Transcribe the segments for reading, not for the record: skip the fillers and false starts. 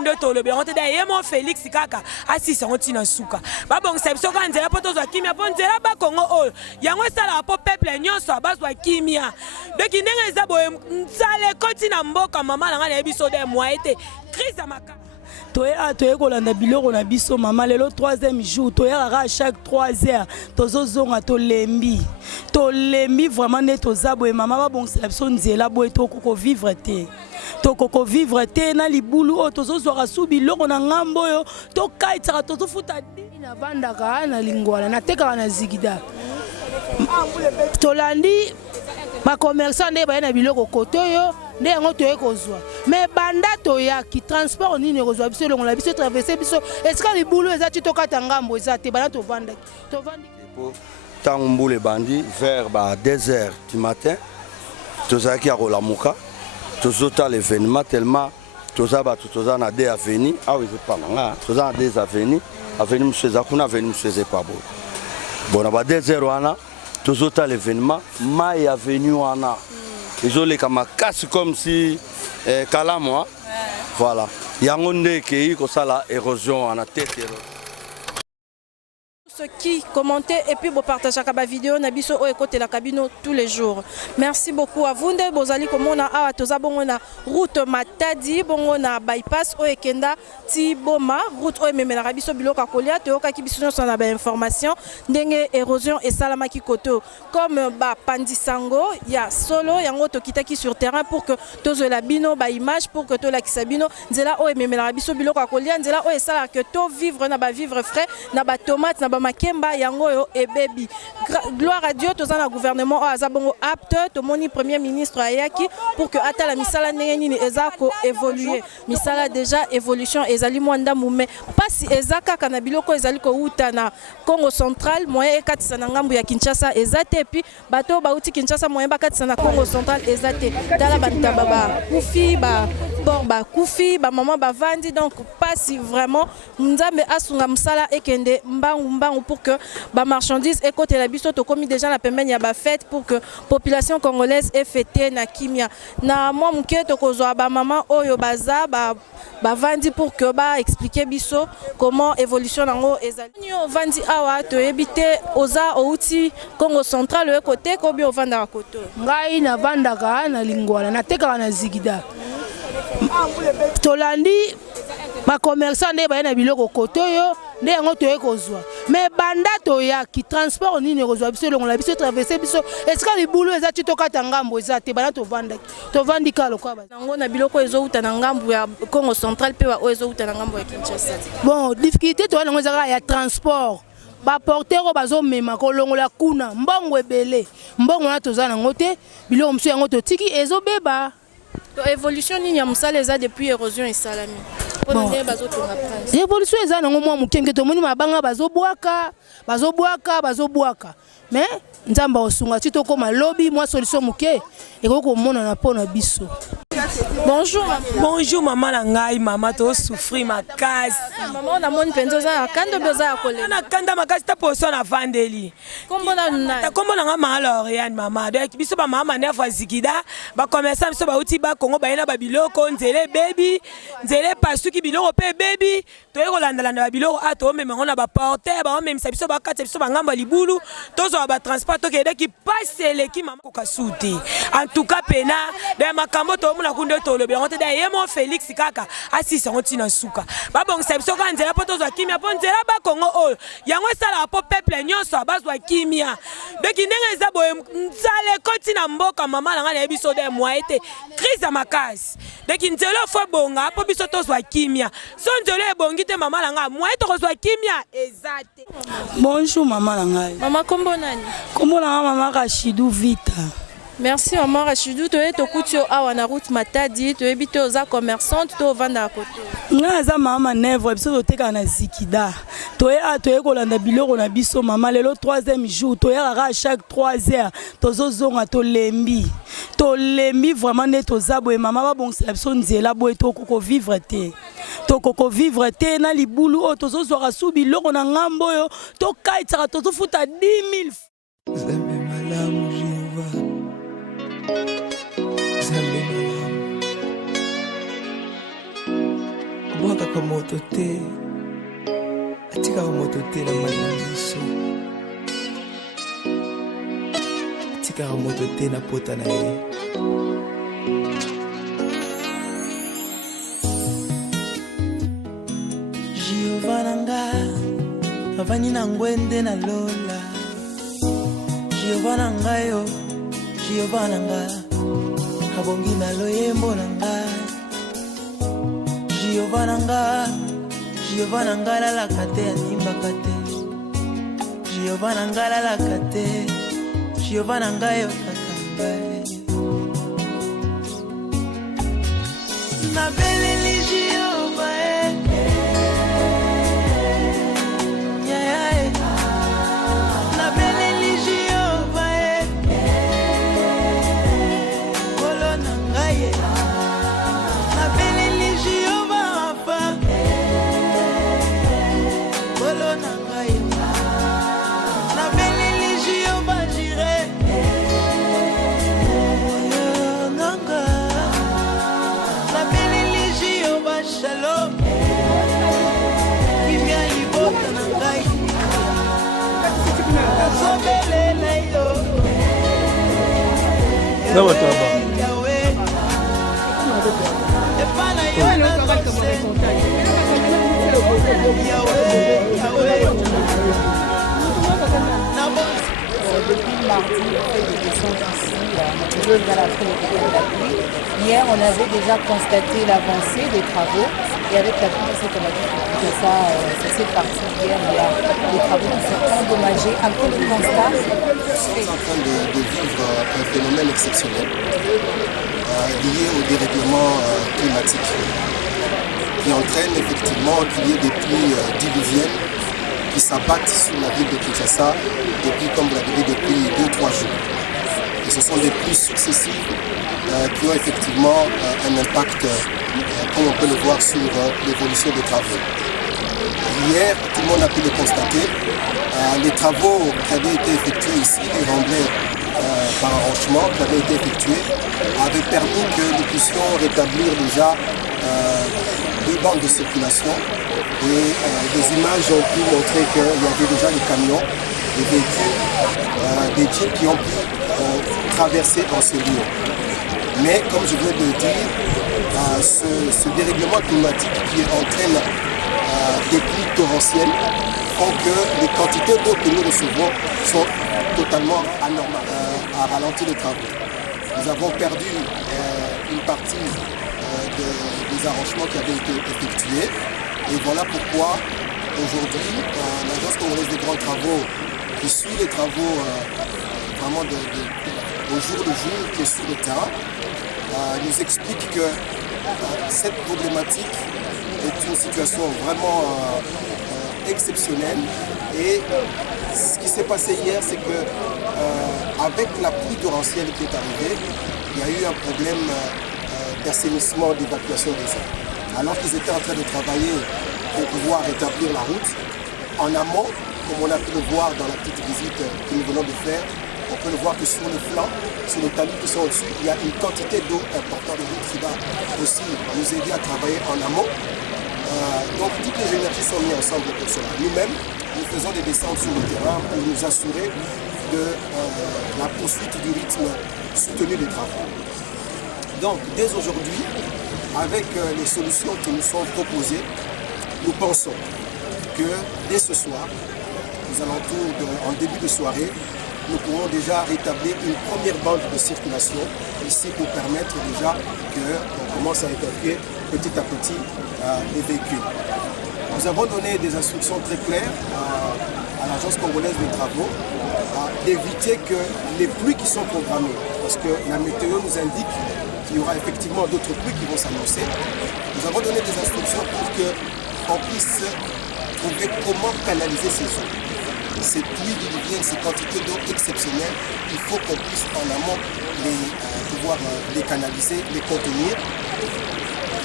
kunde tolobe on te da yemo Félix kaka asisa ngoti na suka babong sebso ka nzela poto zo kimia po nzela ba Kongo oyo yango sala po peuple nyonso abazwa kimia donc ndenge eza boye nsale koti na mboka mama nanga na biso de moite crise maka toye kolanda biloko na biso mama lelo 3e jour toyaka à chaque 3 heures tozozonga tolembi vraiment ne toza boye mama babongisela biso nzela boye tokoko vivre te na libulu oyo tozozwaka su biloko na ngambo oyo tokaitaka tozofuta navandaka na lingwala natekaka na zigida tolandi bakomerçant nde baye na biloko kote oyo nde yango toye kozwa mais banda toyaki transport nini kozwa biso elongola biso traverse biso esika libulu eza ti tokata ngambo eza te banda tovandaki ntango mbula ebandi vers 2 heures du matin tozalaki ya kolamuka tozotala événement tellement toza bato toza na 2 avenue awa ezepananga toza na 2 avenue mosusu eza kuna avenue mosusu eza epa boye bon na ba 2 heures wana tozotala événement mai avenue wana ezoleka makasi comme si kalamu voilà yango nde ekei kosala érosion wana tete qui commentez et puis vous partagez la vidéo na biso o écoutez la cabine tous les jours. Merci beaucoup à vous de bozali komona awa toza bongo na route Matadi bongo na bypass o ekenda ti boma route o memela biso biloko kolia to ka ki biso nyonso na ba information ndenge érosion et salamaki koto comme ba pandisango ya solo yango to kitaki sur terrain pour que tozo la bino ba image pour que to la kisabino nzela o memela biso biloko kolia nzela o esala que to vivre na ba vivre frais na ba tomate na ba Kemba yango et baby gloire à Dieu tous en gouvernement azabongo apte to moni premier ministre ayaki pour que ata la misala nini ezako évoluer misala déjà évolution ezali mwanda mume pasi ezaka kana biloko ezali ko uta na Congo central moyen ekatisa na ngambu ya Kinshasa ezate puis bato ba uti Kinshasa moyen bakatisa na Congo central ezate tala banta baba kufi ba bor ba kufi ba maman ba vandi donc pasi vraiment nzambe asunga misala ekende mbangu pour que les marchandises et côté la biso to commis déjà la pembeni ya ba fête pour que population congolaise ait fêté na kimia na moi muke to kozwa ba maman oyo baza ba vandi pour que ba expliquer biso comment évolution nango ezali nyo vandi awa to ebité oza outi Congo central le côté ko bi ovanda koto ngai na vandaka na lingwala natekaka na zigida tolandi bakomerçant nde baye na biloko kote oyo nde yango toye kozwa mais banda toyaki transport nini kozwa biso elongola biso traverse biso esika libulu eza ti tokata ngambo eza te banda tovandi kalo kwa nango na biloko ezouta na ngambo ya Congo central mpe oyo ezouta na ngambo ya Kinshasa bon difficulté toya nango ezaka ya transport baporter oyo bazomema kolongola kuna mbongo ebele mbongo wana toza nango te biloko mosusu yango totiki ezobeba évolution nini ya mosala eza depuis érosion esalami évolution eza nango mwa mokenge tomoni mabanga bazobwaka mais nzambe osunga ti tokoma lobi mwa solution moke ekoki komonana mpona biso. Bonjour maman na ngai mama to souffrir makasi maman na moni penzo za kando beza ya kolela na kanda makasi ta poso na vandeli kombo na nuna ta kombo na ngama Loriane mama donc biso ba mama na fa zikida ba commerçant biso ba uti ba Kongo ba ina ba biloko nzele baby nzele pasuki biloko pe baby to yeko landa ba biloko ato meme ngona ba porter ba meme biso ba kata biso ba ngamba libulu tozo ba transport to kede ki passe leki mama ko kasuti en tout cas pena de makambo to muna kunde tolobe on te da yemo Félix kaka asisa ngoti na suka babong sebso ka nzela poto zo kimia po nzela ba Kongo oyo yango sala po peuple nyonso abazwa kimia donc ndenge eza boye nsale koti na mboka mama nanga na biso de moite crise makasi donc nzela fo bonga po biso tozwa kimia so nzela ebongi te mama nanga moite kozwa kimia ezate. Bonjour maman nanga mama kombo nani kombo nanga mama Rachidou Vita. Merci maman Rachidou to eto kutio awa na route Matadi to ebito za commerçante to vanda koto nga za mama Nevre biso to teka na zikida toye kolanda biloko na biso mama lelo 3e jour toyaka à chaque 3 heures tozozonga tolembi vraiment ne toza boye mama babongisela biso nzela boye tokoko vivre te na libulu oyo tozozwaka su biloko na ngambo oyo tokaitaka tozofuta 10 000 Moi kaka moto te atikaka moto te na mai na miso atikaka moto te na pota na ye Jehova nanga avani na ngwende na lola Jehova nanga yo Jehova nanga abongi na loyembo nanga Jehova nanga lalaka te animbaka te Jehova nanga lalaka te Jehova nanga yo kaka ngai nabeleli Jehova nabeleli Jehova kolo na ngai nabeleli Jehova Rafa kolo na ngai nabeleli Jehova Jireh nanga nabeleli Jehova Shalom kimia libota na ngai nazobelela yo Yahweh epana yo nazose Depuis mardi, on fait des descentes ici, toujours égal après le week-end d'appui. Hier, on avait déjà constaté l'avancée des travaux et avec la pluie qui s'est automatique, ça s'est parti hier. Il y a des travaux qui sont endommagés. Un peu le constat. Nous sommes en train de vivre un phénomène exceptionnel lié au dérèglement climatique qui entraîne effectivement qu'il y ait des pluies diluviennes qui s'abattent sur la ville de Kinshasa depuis, comme vous l'avez dit, depuis 2-3 jours. Et ce sont des pluies successives qui ont effectivement un impact, comme on peut le voir, sur l'évolution des travaux. Hier, tout le monde a pu le constater, les travaux qui avaient été effectués ici, les remblais par arrangement qui avaient été effectués, avaient permis que nous puissions rétablir déjà deux bandes de circulation. Et des images ont pu montrer qu'il y avait déjà des camions, des véhicules, des jeeps qui ont pu traverser en ce lieu. Mais comme je viens de le dire, ce dérèglement climatique qui entraîne des pluies torrentielles font que les quantités d'eau que nous recevons sont totalement anormales, à ralentir les travaux. Nous avons perdu une partie des arrangements qui avaient été effectués. Et voilà pourquoi aujourd'hui, l'Agence congolaise des grands travaux, qui suit les travaux vraiment au jour le jour, qui est sur le terrain, nous explique que cette problématique est une situation vraiment exceptionnelle. Et ce qui s'est passé hier, c'est que avec la pluie torrentielle qui est arrivée, il y a eu un problème d'assainissement, d'évacuation des eaux. Alors qu'ils étaient en train de travailler pour pouvoir rétablir la route, en amont, comme on a pu le voir dans la petite visite que nous venons de faire, on peut le voir que sur le flanc, sur les talus qui sont au-dessus, il y a une quantité d'eau importante de route qui va aussi nous aider à travailler en amont. Donc toutes les énergies sont mises ensemble pour cela. Nous-mêmes, nous faisons des descentes sur le terrain pour nous assurer de la poursuite du rythme soutenu des travaux. Donc dès aujourd'hui, avec les solutions qui nous sont proposées, nous pensons que dès ce soir, aux alentours en début de soirée, nous pourrons déjà rétablir une première bande de circulation ici pour permettre déjà qu'on commence à évacuer petit à petit les véhicules. Nous avons donné des instructions très claires à l'Agence congolaise des travaux d'éviter que les pluies qui sont programmées, parce que la météo nous indique qu'il y aura effectivement d'autres pluies qui vont s'annoncer. Nous avons donné des instructions pour qu'on puisse trouver comment canaliser ces eaux. Ces pluies diluviennes, ces quantités d'eau exceptionnelles, il faut qu'on puisse en amont pouvoir les canaliser, les contenir.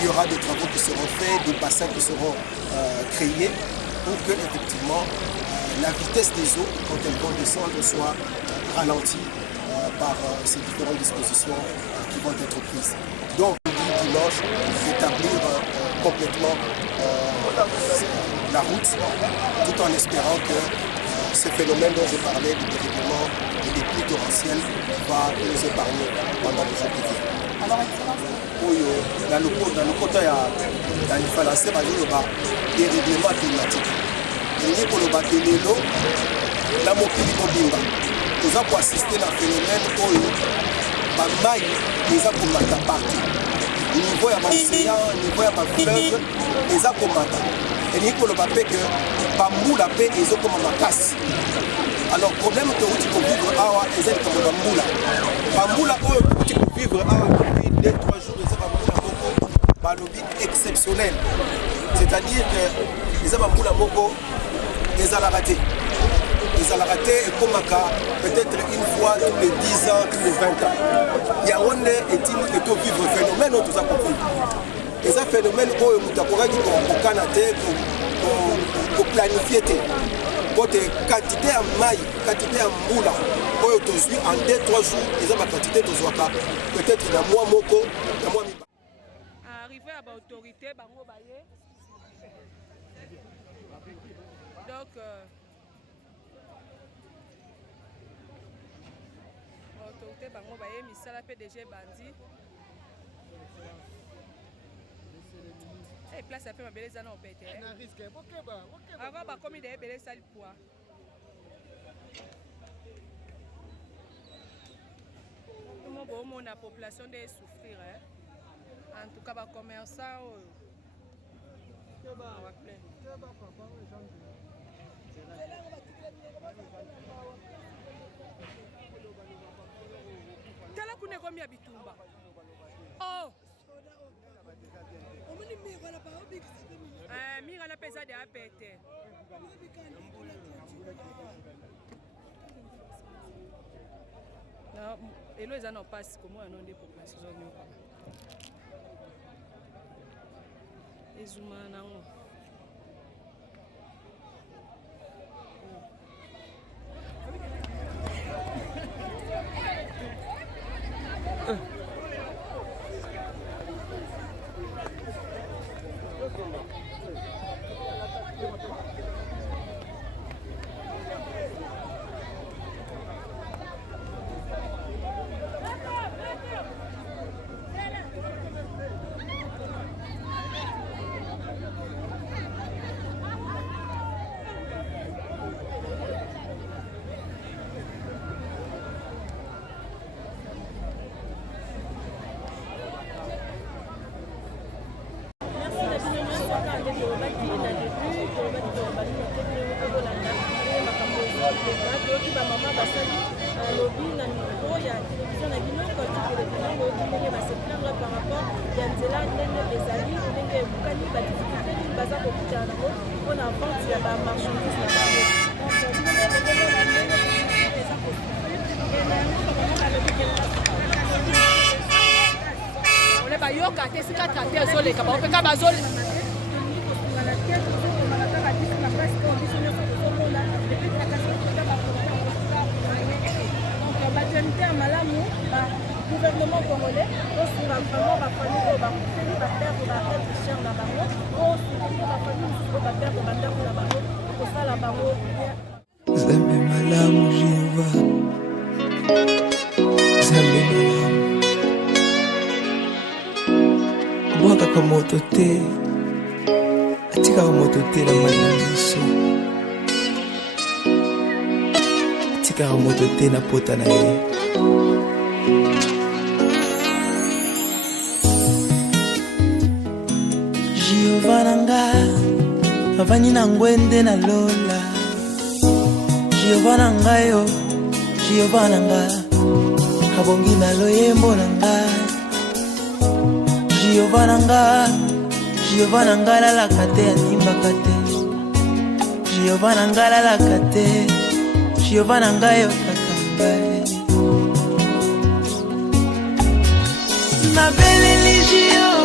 Il y aura des travaux qui seront faits, des bassins qui seront créés pour que effectivement la vitesse des eaux, quand elles vont descendre, soit ralentie par ces différentes dispositions qui vont être prises. Donc, dimanche, rétablir complètement la route, tout en espérant que ce phénomène dont je parlais, du dérèglement et des pluies torrentielles, va nous épargner pendant les jours qui viennent. Dans le côté il faut lancer des règlements climatiques. Il y a la mokili mobimba. Nous avons assisté à un phénomène où les gens combattent partout. Niveau ya océan, niveau ya fleuve, les gens combattent. Et nous avons que bambula pe ezo comme makasi. Alors problème que tu peux vivre awa ezali comme bambula. Bambula tu peux vivre awa depuis 2-3 jours de bambula moko balobi exceptionnel. C'est-à-dire que les bambula moko ezala raté. Ezala raté et comme peut-être une fois tous les 10 ans, tous les 20 ans. Il y a un est-il que tu vivre phénomène tout ça pour vivre. Et ça phénomène où tu as pour Canada pour planifier côté quantité en maille, quantité en moula, où tu suis en 2-3 jours, ils ont ma quantité de Zouaka, peut-être dans mois moko, dans mois mi. Arrivé à l'autorité, bango baye. Donc l'autorité bango baye misala PDG bandi. Et place à faire ma belle zana au pété. Un risque, avant bah comme il est belle sale poids. Comment bon la population de souffrir hein? En tout cas bah commerçant tala kune komi abitumba. Oh mira la pesa de apete. Et là, ils en passent comment on a des populations. Les humains, gouvernement congolais, Zambe malamu Jehova, Zambe malamu. Bwaka ka moto te, atika ka moto te na maliso. Atika ka moto te na pota na ye. Jehova nanga, avani na ngwende na lola. Jehova nanga yo, Jehova nanga, abongi na loyembo nanga. Jehova nanga, Jehova nanga lalaka te animbaka te. Jehova nanga lalaka te, Jehova nanga yo kaka ngai. Nabeleli Jehova